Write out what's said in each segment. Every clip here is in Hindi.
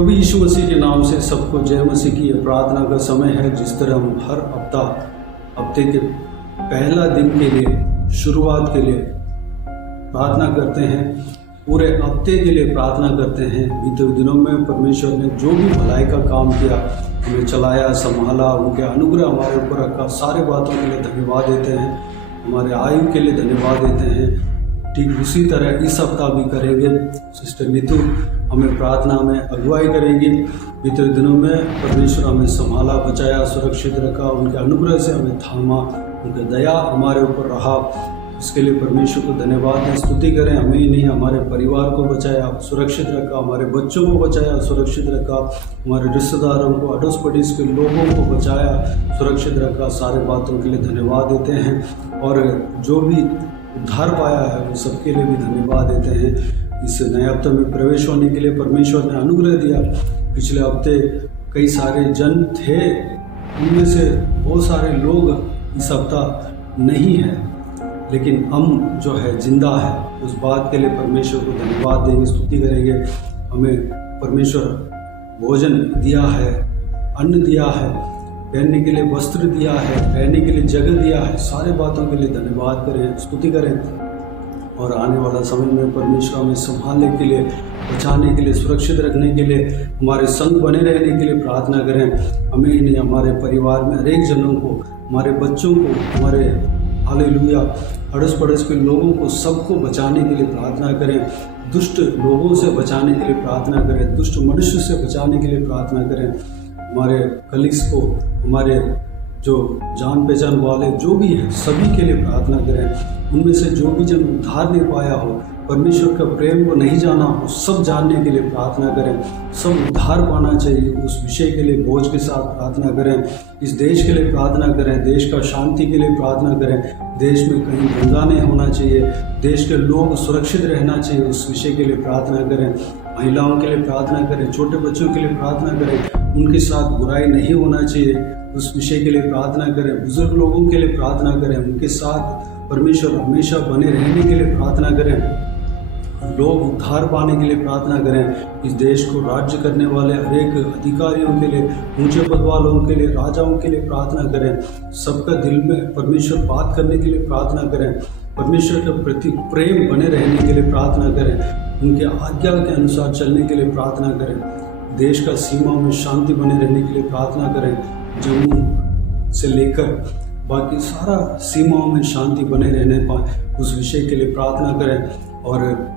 प्रभु यीशु मसीह के नाम से सबको जय मसीह की। ये प्रार्थना का समय है जिस तरह हम हर हफ्ते के पहला दिन के लिए शुरुआत के लिए प्रार्थना करते हैं, पूरे हफ्ते के लिए प्रार्थना करते हैं। बीते दिनों में परमेश्वर ने जो भी भलाई का काम किया, हमें चलाया, संभाला, उनके अनुग्रह हमारे ऊपर रखा, सारे बातों के लिए धन्यवाद देते हैं। हमारे आयु के लिए धन्यवाद देते हैं। ठीक उसी तरह इस हफ्ता भी करेंगे। सिस्टर नीतू हमें प्रार्थना में अगुवाई करेंगी। बीते दिनों में परमेश्वर हमें संभाला, बचाया, सुरक्षित रखा, उनके अनुग्रह से हमें थामा, उनका दया हमारे ऊपर रहा। इसके लिए परमेश्वर को धन्यवाद दें, स्तुति करें। हमें ही नहीं, हमारे परिवार को बचाया, सुरक्षित रखा, हमारे बच्चों को बचाया, सुरक्षित रखा, हमारे रिश्तेदारों को, अड़ोस पड़ोस के लोगों को बचाया, सुरक्षित रखा। सारे बातों के लिए धन्यवाद देते हैं और जो भी उद्धार पाया है उन सबके लिए भी धन्यवाद देते हैं। इस नए हफ्ते में प्रवेश होने के लिए परमेश्वर ने अनुग्रह दिया। पिछले हफ्ते कई सारे जन थे, उनमें से बहुत सारे लोग इस हफ्ता नहीं है, लेकिन हम जो है जिंदा है। उस बात के लिए परमेश्वर को धन्यवाद देंगे, स्तुति करेंगे। हमें परमेश्वर भोजन दिया है, अन्न दिया है, पहनने के लिए वस्त्र दिया है, रहने के लिए जगह दिया है। सारे बातों के लिए धन्यवाद करें, स्तुति करें। और आने वाला समय में परमेश्वर हमें संभालने के लिए, बचाने के लिए, सुरक्षित रखने के लिए, हमारे संग बने रहने के लिए प्रार्थना करें। हमें ही नहीं, हमारे परिवार में हरेक जनों को, हमारे बच्चों को, हमारे हालेलुया अड़ोस पड़ोस के लोगों को, सबको बचाने के लिए प्रार्थना करें। दुष्ट लोगों से बचाने के लिए प्रार्थना करें, दुष्ट मनुष्य से बचाने के लिए प्रार्थना करें। हमारे कलीग्स को, हमारे जो जान पहचान वाले जो भी हैं, सभी के लिए प्रार्थना करें। उनमें से जो भी जन उद्धार नहीं पाया हो, परमेश्वर का प्रेम को नहीं जाना हो, सब जानने के लिए प्रार्थना करें। सब उद्धार पाना चाहिए, उस विषय के लिए बोझ के साथ प्रार्थना करें। इस देश के लिए प्रार्थना करें, देश का शांति के लिए प्रार्थना करें। देश में कहीं दंगा नहीं होना चाहिए, देश के लोग सुरक्षित रहना चाहिए, उस विषय के लिए प्रार्थना करें। महिलाओं के लिए प्रार्थना करें, छोटे बच्चों के लिए प्रार्थना करें, उनके साथ बुराई नहीं होना चाहिए, उस विषय के लिए प्रार्थना करें। बुजुर्ग लोगों के लिए प्रार्थना करें, उनके साथ परमेश्वर हमेशा बने रहने के लिए प्रार्थना करें। लोग उद्धार पाने के लिए प्रार्थना करें। इस देश को राज्य करने वाले हरेक अधिकारियों के लिए, ऊंचे पद वालों के लिए, राजाओं के लिए प्रार्थना करें। सबका दिल में परमेश्वर बात करने के लिए प्रार्थना करें। परमेश्वर के प्रति प्रेम बने रहने के लिए प्रार्थना करें। उनके आज्ञा के अनुसार चलने के लिए प्रार्थना करें। देश का सीमा में शांति बने रहने के लिए प्रार्थना करें। जम्मू से लेकर बाकी सारा सीमाओं में शांति बने रहने पाए, उस विषय के लिए प्रार्थना करें। और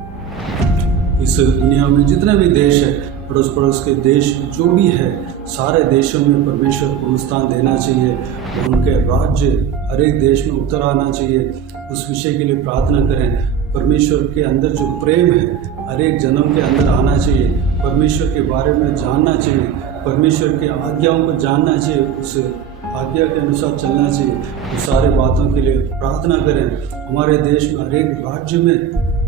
इस दुनिया में जितने भी देश है, पड़ोस पड़ोस के देश जो भी है, सारे देशों में परमेश्वर को स्थान देना चाहिए और उनके राज्य हर एक देश में उतर आना चाहिए, उस विषय के लिए प्रार्थना करें। परमेश्वर के अंदर जो प्रेम है हर एक जन्म के अंदर आना चाहिए, परमेश्वर के बारे में जानना चाहिए, परमेश्वर के आज्ञाओं को जानना चाहिए, उस आज्ञा के अनुसार चलना चाहिए। उस सारे बातों के लिए प्रार्थना करें। हमारे देश में हर एक राज्य में,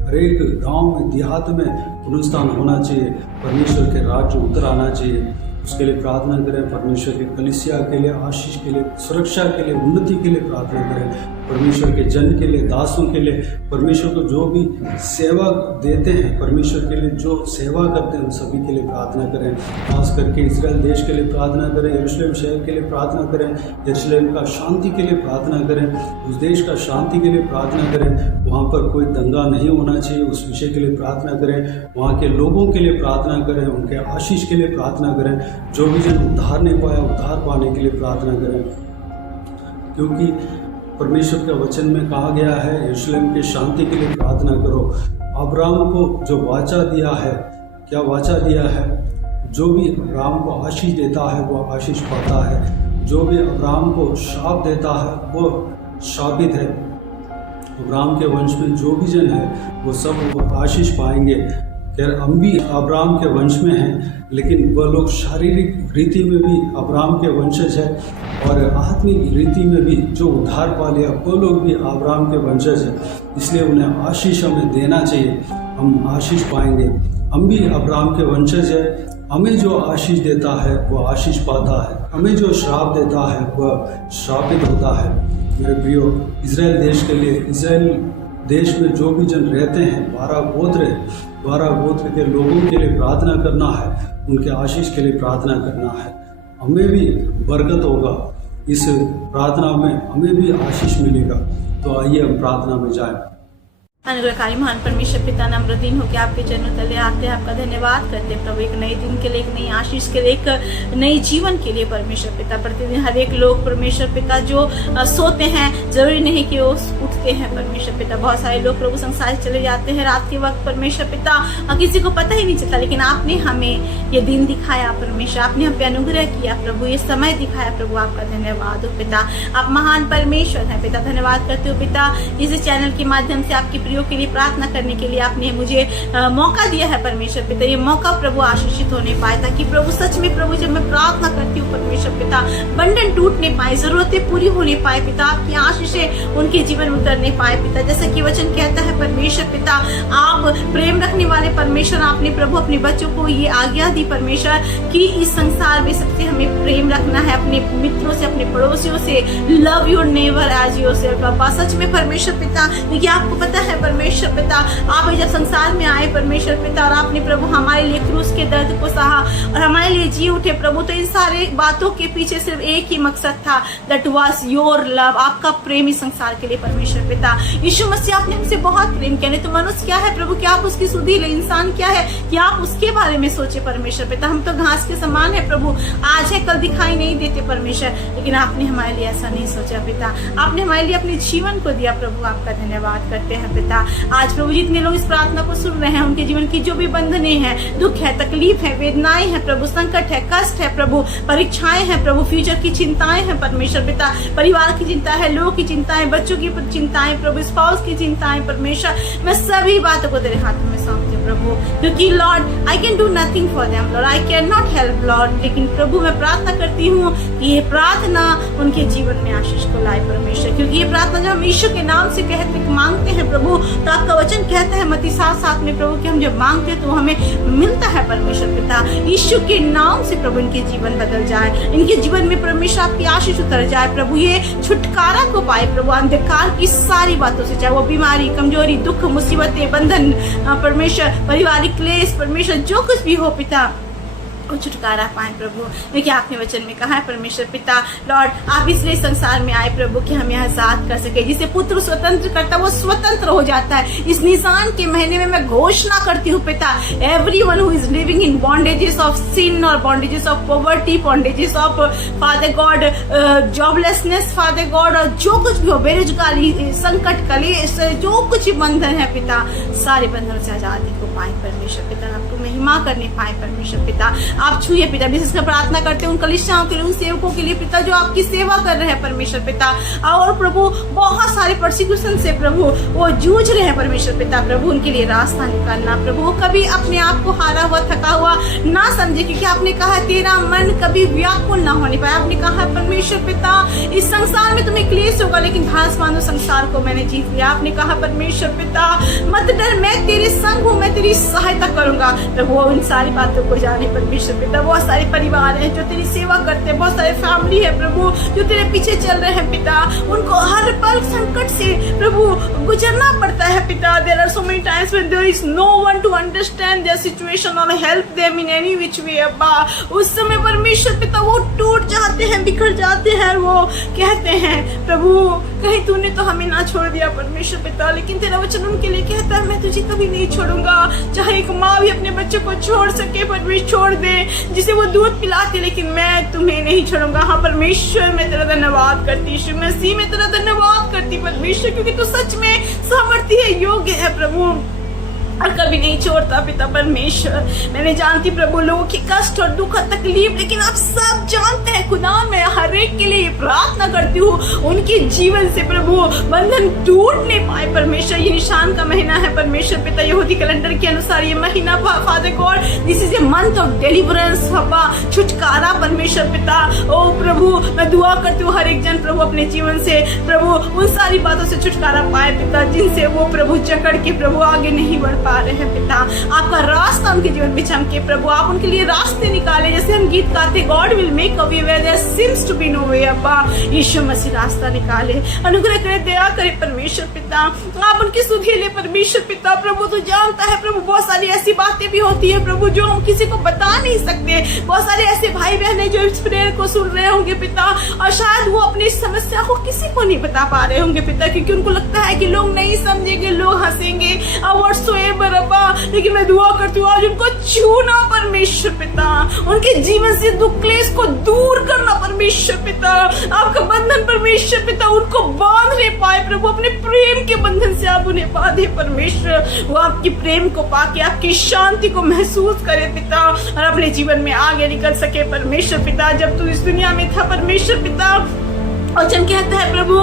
हर एक गांव में, देहात में पुनरुत्थान होना चाहिए, परमेश्वर के राज्य उतर आना चाहिए, उसके लिए प्रार्थना करें। परमेश्वर के कलीसिया के लिए, आशीष के लिए, सुरक्षा के लिए, उन्नति के लिए प्रार्थना करें। परमेश्वर के जन के लिए, दासों के लिए, परमेश्वर को जो भी सेवा देते हैं, परमेश्वर के लिए जो सेवा करते हैं, उन सभी के लिए प्रार्थना करें। खास करके इजराइल देश के लिए प्रार्थना करें, यरूशलेम शहर के लिए प्रार्थना करें, यरूशलेम का शांति के लिए प्रार्थना करें, उस देश का शांति के लिए प्रार्थना करें। वहाँ पर कोई दंगा नहीं होना चाहिए, उस विषय के लिए प्रार्थना करें। वहाँ के लोगों के लिए प्रार्थना करें, उनके आशीष के लिए प्रार्थना करें। जो भी जन उद्धार नहीं पाया, उद्धार पाने के लिए प्रार्थना करें, क्योंकि परमेश्वर के वचन में कहा गया है, यरूशलेम के शांति के लिए प्रार्थना करो। अब्राहम को जो वाचा दिया है, क्या वाचा दिया है? जो भी अब्राहम को आशीष देता है वो आशीष पाता है, जो भी अब्राहम को शाप देता है वो शापित है। अब्राहम के वंश में जो भी जन है वो सब वो आशीष पाएंगे। खैर हम भी अब्राहम के वंश में हैं, लेकिन वह लोग शारीरिक रीति में भी अब्राहम के वंशज है और आत्मिक रीति में भी जो उद्धार पा लिया वो लोग भी अब्राहम के वंशज है। इसलिए उन्हें आशीष हमें देना चाहिए, हम आशीष पाएंगे। हम भी अब्राहम के वंशज है, हमें जो आशीष देता है वह आशीष पाता है, हमें जो श्राप देता है वह श्रापित होता है। मेरे प्रियो, इजराइल देश के लिए, इजराइल देश में जो भी जन रहते हैं, 12 गोत्र है, 12 गोत्र के लोगों के लिए प्रार्थना करना है, उनके आशीष के लिए प्रार्थना करना है। हमें भी बरकत होगा, इस प्रार्थना में हमें भी आशीष मिलेगा। तो आइए हम प्रार्थना में जाएं। अनुग्रहकारी महान परमेश्वर पिता, नम्र दिन होकर आपके चरणों तले आते हैं, आपका धन्यवाद करते हैं प्रभु, एक नए दिन के लिए, एक नई आशीष के लिए, एक नई जीवन के लिए परमेश्वर पिता। प्रतिदिन हर एक लोग परमेश्वर पिता जो सोते हैं, जरूरी नहीं कि वो उठते हैं परमेश्वर पिता। बहुत सारे लोग प्रभु संसार चले जाते हैं रात के वक्त परमेश्वर पिता, किसी को पता ही नहीं चलता, लेकिन आपने हमें ये दिन दिखाया परमेश्वर, आपने हम पे अनुग्रह किया प्रभु, ये समय दिखाया प्रभु, आपका धन्यवाद हो पिता। आप महान परमेश्वर हैं पिता, धन्यवाद करते हो पिता। इस चैनल के माध्यम से आपकी के लिए प्रार्थना करने के लिए आपने मुझे मौका दिया है परमेश्वर पिता। ये मौका प्रभु आशीषित होने पाए, ताकि प्रभु सच में प्रभु जब मैं प्रार्थना करती हूँ परमेश्वर पिता, बंधन टूटने पाए, जरूरतें पूरी होने पाए पिता, आपकी आशीषें उनके जीवन में उतरने पाए पिता। जैसा कि वचन कहता है परमेश्वर पिता, आप प्रेम रखने वाले परमेश्वर, आपने प्रभु अपने बच्चों को ये आज्ञा दी परमेश्वर कि इस संसार में सबसे हमें प्रेम रखना है, अपने मित्रों से, अपने पड़ोसियों से। Love your neighbour as yourself बाबा। सच में परमेश्वर पिता, क्योंकि आपको पता है परमेश्वर पिता, आप जब संसार में आए परमेश्वर पिता, और आपने प्रभु हमारे लिए क्रूस के दर्द को सहा और हमारे लिए जी उठे प्रभु, तो इन सारे बातों के पीछे सिर्फ एक ही मकसद था, दैट वाज योर लव, आपका प्रेम इस संसार के लिए परमेश्वर पिता। यीशु मसीह, आपने हमसे बहुत प्रेम किया। नहीं तो मनुष्य क्या है प्रभु, क्या आप उसकी सुधी ले, इंसान क्या है कि आप उसके बारे में सोचे परमेश्वर पिता। हम तो घास के समान है प्रभु, आज है कल दिखाई नहीं देते परमेश्वर, लेकिन आपने हमारे लिए ऐसा नहीं सोचा पिता, आपने हमारे लिए अपने जीवन को दिया प्रभु, आपका धन्यवाद करते हैं पिता। आज प्रभु जितने लोग इस प्रार्थना को सुन रहे हैं, उनके जीवन की जो भी बंधने हैं, दुख है, तकलीफ है, वेदनाएं हैं प्रभु, संकट है, कष्ट है प्रभु, परीक्षाएं हैं प्रभु, फ्यूचर की चिंताएं हैं परमेश्वर पिता, परिवार की चिंता है, लोगों की चिंताएं, बच्चों की चिंताएं प्रभु, स्पाउस की चिंताएं परमेश्वर, मैं सभी बातों को तेरे हाथों में सौंपती हूँ प्रभु, क्योंकि Lord I can do nothing for them Lord, I can not help Lord, लेकिन प्रभु मैं प्रार्थना करती हूँ कि ये प्रार्थना उनके जीवन में आशीष को लाए परमेश्वर, क्योंकि ये प्रार्थना जब हम यीशु के नाम से कहते मांगते हैं प्रभु, तो आपका वचन कहता है मत्ती 7:7 में प्रभु कि हम जब मांगते हैं तो हमें मिलता है परमेश्वर पिता। यीशु के नाम से प्रभु इनके जीवन बदल जाए, इनके जीवन में परमेश्वर आपकी आशीष उतर जाए प्रभु, ये छुटकारा को पाए प्रभु अंधकार की सारी बातों से, चाहे वो बीमारी, कमजोरी, दुख, मुसीबतें, बंधन परमेश्वर, पारिवारिक क्लेश परमेश्वर, जो कुछ भी हो पिता, को छुटकारा पाए प्रभु। देखिए आपने वचन में कहा है परमेश्वर पिता, लॉर्ड आप इसलिए संसार में आए प्रभु कि हमें आजाद कर सके, जिसे पुत्र स्वतंत्र करता वो स्वतंत्र हो जाता है। इस निशान के महीने में मैं घोषणा करती हूँ पिता, everyone who is living in bondages of sin और bondages of poverty, bondages of father God joblessness father God, और जो कुछ भी हो, बेरोजगारी, संकट, कलेश, जो कुछ बंधन है पिता, सारे बंधनों से आजादी को पाए परमेश्वर पिता, आपको महिमा करने पाए परमेश्वर पिता। आप छुए पिता, विशेषकर प्रार्थना करते हैं उन कलीसियाओं के लिए, उन सेवकों के लिए पिता जो आपकी सेवा कर रहे हैं परमेश्वर पिता, और प्रभु बहुत सारे परसिक्यूशन से प्रभु वो जूझ रहे हैं परमेश्वर पिता, प्रभु उनके लिए रास्ता निकालना प्रभु, कभी अपने आप को हारा हुआ, थका हुआ ना समझे, क्योंकि आपने कहा तेरा मन कभी व्याकुल ना होने पाए। आपने कहा है परमेश्वर पिता, इस संसार में तुम्हें क्लेश होगा, लेकिन घास मानो संसार को मैंने जीत लिया। आपने कहा परमेश्वर पिता, मत डर, मैं तेरे संग हूँ, मैं तेरी सहायता करूंगा प्रभु। इन सारी बातों को जाने परमेश्वर पिता, बहुत सारे परिवार हैं जो तेरी सेवा करते हैं, बहुत सारे फैमिली है प्रभु जो तेरे पीछे चल रहे हैं पिता, उनको हर पल संकट से प्रभु गुजरना पड़ता है पिता। There are so many times when there is no one to understand their situation or help them in any which way अब्बा, उस समय परमेश्वर पिता वो टूट जाते हैं, बिखर जाते हैं, वो कहते हैं प्रभु कहीं तूने तो हमें ना छोड़ दिया परमेश्वर पिता, लेकिन तेरा वचन उनके लिए कहता है मैं तुझे कभी नहीं छोड़ूंगा। चाहे एक माँ भी अपने बच्चे को छोड़ सके, परमेश्वर छोड़ दे, जिसे वो दूध पिलाती, लेकिन मैं तुम्हें नहीं छोड़ूंगा। हाँ परमेश्वर, मैं तेरा धन्यवाद करती, यीशु मसीह मैं तेरा धन्यवाद करती परमेश्वर, क्योंकि तू सच में सामर्थ्य है, योग्य है प्रभु, और कभी नहीं छोड़ता पिता परमेश्वर। मैंने जानती प्रभु लोगों की कष्ट और दुख और तकलीफ, लेकिन आप सब जानते हैं खुदा, मैं हर एक के लिए प्रार्थना करती हूँ उनके जीवन से प्रभु बंधन टूट नहीं पाए परमेश्वर। ये निशान का महीना है परमेश्वर पिता, यहूदी कैलेंडर के अनुसार ये महीना father God, this is a month of deliverance पापा, छुटकारा परमेश्वर पिता। ओ प्रभु मैं दुआ करती हूँ हर एक जन प्रभु अपने जीवन से प्रभु उन सारी बातों से छुटकारा पाए पिता, जिनसे वो प्रभु जकड़ के प्रभु आगे नहीं बढ़ पा रहे हैं पिता, आपका रास्ता उनके जीवन में चमके प्रभु, आप उनके लिए रास्ते निकाले। जैसे हम गीत गाते, God will make a way where there seems to be no way. अब्बा यीशु मसीह रास्ता निकाले, अनुग्रह करे, दया करे परमेश्वर पिता, आप उनकी सुधि ले परमेश्वर पिता। प्रभु तू जानता है प्रभु, बहुत सारी ऐसी बातें भी होती है प्रभु जो हम किसी को बता नहीं सकते। बहुत सारे ऐसे भाई बहन है जो इस प्रेयर को सुन रहे होंगे पिता, और शायद वो अपनी समस्या को किसी को नहीं बता पा रहे होंगे पिता, क्योंकि उनको लगता है कि लोग नहीं समझेंगे, लोग हंसेंगे, अब्बा। लेकिन मैं दुआ करती हूँ आज उनको छूना परमेश्वर पिता, उनके जीवन से दुख क्लेश को दूर करना परमेश्वर पिता, आपका बंधन परमेश्वर पिता उनको बांधने पाए प्रभु, अपने प्रेम के बंधन से आप उन्हें बांधे परमेश्वर। वो आपकी प्रेम को पाके आपकी शांति को महसूस करे पिता, और अपने जीवन में आगे निकल सके परमेश्वर पिता। जब तू इस दुनिया में था परमेश्वर पिता, वचन कहता है प्रभु,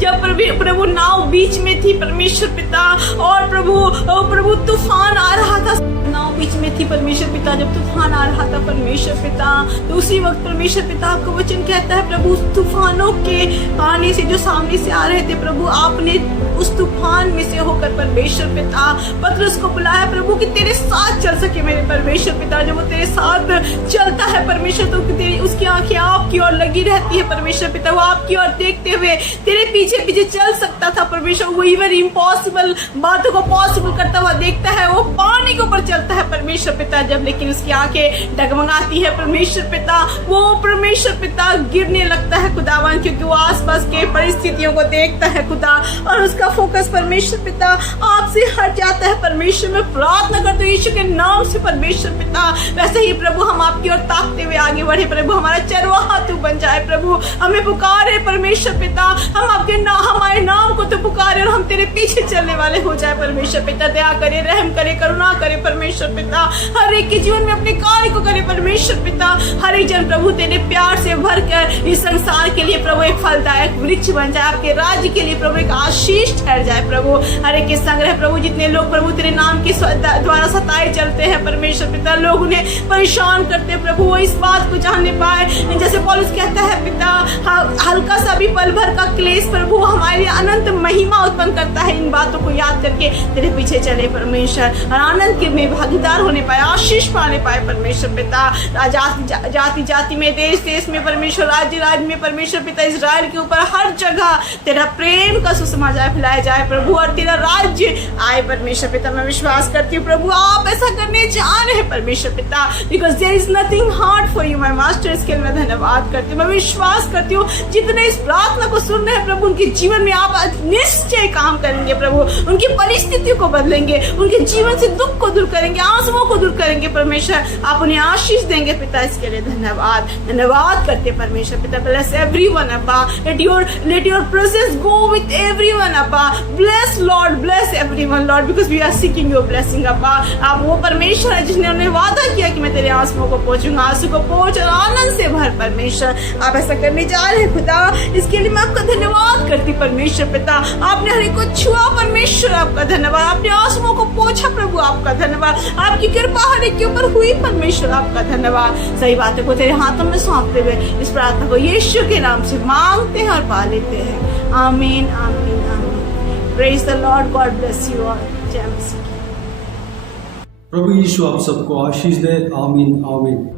जब प्रभु नाव बीच में थी परमेश्वर पिता, और प्रभु तूफान आ रहा था, नाव बीच में थी परमेश्वर पिता, जब तूफान आ रहा था परमेश्वर पिता, तो उसी वक्त परमेश्वर पिता आपका वचन कहता है प्रभु, उस तूफानों के आने से जो सामने से आ रहे थे प्रभु, आपने उस तूफान में से होकर परमेश्वर पिता पतरस को बुलाया प्रभु कि तेरे साथ चल सके मेरे परमेश्वर पिता। जब वो तेरे साथ चलता है परमेश्वर, तो तेरी उसकी आंखें आपकी ओर लगी रहती है परमेश्वर पिता, वो आपकी ओर देखते हुए तेरे पीछे पीछे चल सकता था परमेश्वर। वो इवन इम्पॉसिबल बातों को पॉसिबल करता हुआ देखता है, वो पानी के ऊपर चलता है परमेश्वर पिता जब, लेकिन उसकी आंखें डगमगाती है परमेश्वर पिता, वो परमेश्वर पिता गिरने लगता है खुदावन, क्योंकि वो आसपास के परिस्थितियों को देखता है खुदा, और उसका फोकस परमेश्वर पिता आपसे हट जाता है परमेश्वर। मैं प्रार्थना करती हूँ यीशु के नाम से परमेश्वर पिता, वैसे ही प्रभु हम आपकी ओर ताकते हुए आगे बढ़े प्रभु, हमारा चरवाहा तू बन जाए प्रभु, हमें पुकारे परमेश्वर पिता, हम आपके हमारे नाम को तो पुकारे और हम तेरे पीछे चलने वाले हो जाए परमेश्वर पिता। दया करे, रहम करे, करुणा करे परमेश्वर पिता, हर एक के जीवन में अपने कार्य को करे परमेश्वर पिता। हर एक जन प्रभु तेरे प्यार से भर कर इस संसार के लिए प्रभु एक फलदायक वृक्ष बन जाए, आपके राज्य के लिए प्रभु एक आशीष ठहर जाए प्रभु। हर एक के संग्रह प्रभु, जितने लोग प्रभु तेरे नाम के द्वारा सताए चलते हैं परमेश्वर पिता, लोग उन्हें परेशान करते हैं प्रभु, वो इस बात को जानने पाए, जैसे पौलुस कहता है पिता, हल्का सा भी पल भर का क्लेश प्रभु हमारे लिए अनंत महिमा उत्पन्न करता है। इन बातों को याद करके तेरे पीछे चले परमेश्वर, और आनंद के में भागीदार होने पाए, आशीष पाने पाए परमेश्वर पिता। जाति जाति में, देश देश में परमेश्वर, राज्य राज्य में परमेश्वर पिता, इजराइल के ऊपर हर जगह तेरा प्रेम का सुसमाचार फैलाया जाए प्रभु, और तेरा राज्य आए परमेश्वर पिता। मैं विश्वास करती हूँ प्रभु आप ऐसा करने जा रहे हैं परमेश्वर पिता, because there is nothing hard for you my master. इसके लिए मैं धन्यवाद करती हूँ, मैं विश्वास करती हूँ जितने इस प्रार्थना को सुन रहे हैं प्रभु, उनके जीवन में आप निश्चय काम करेंगे प्रभु, उनकी परिस्थितियों को बदलेंगे, उनके जीवन से दुख को दूर करेंगे, आंसुओं को दूर करेंगे परमेश्वर, आप उन्हें आशीष देंगे पिता। इसके लिए धन्यवाद करते परमेश्वर पिता। ब्लेस एवरीवन अब्बा, let your presence go with everyone अब्बा, bless Lord, bless everyone Lord, because we are seeking your blessing अब्बा। आप वो परमेश्वर है जिसने उन्हें वादा किया कि मैं तेरे आंसुओं को पहुंचूंगा, आंसू को पहुंच और आनंद से भर परमेश्वर, आप ऐसा करने जा रहे हैं खुदा। इसके लिए मैं आपका धन्यवाद करती परमेश्वर पिता, आपने हर एक को छुआ परमेश्वर, आपका धन्यवाद, आपने आंसुओं को पोंछा प्रभु, आपका धन्यवाद, आपकी कृपा हर एक के ऊपर हुई परमेश्वर, आपका धन्यवाद। सही बातों को तेरे हाथों में सौंपते हुए इस प्रार्थना को यीशु के नाम से मांगते हैं और पा लेते हैं, आमीन आमीन आमीन। Praise the Lord, God bless you all. जय मसीह। प्रभु यीशु आप सबको आशीष दे, आमीन आमीन।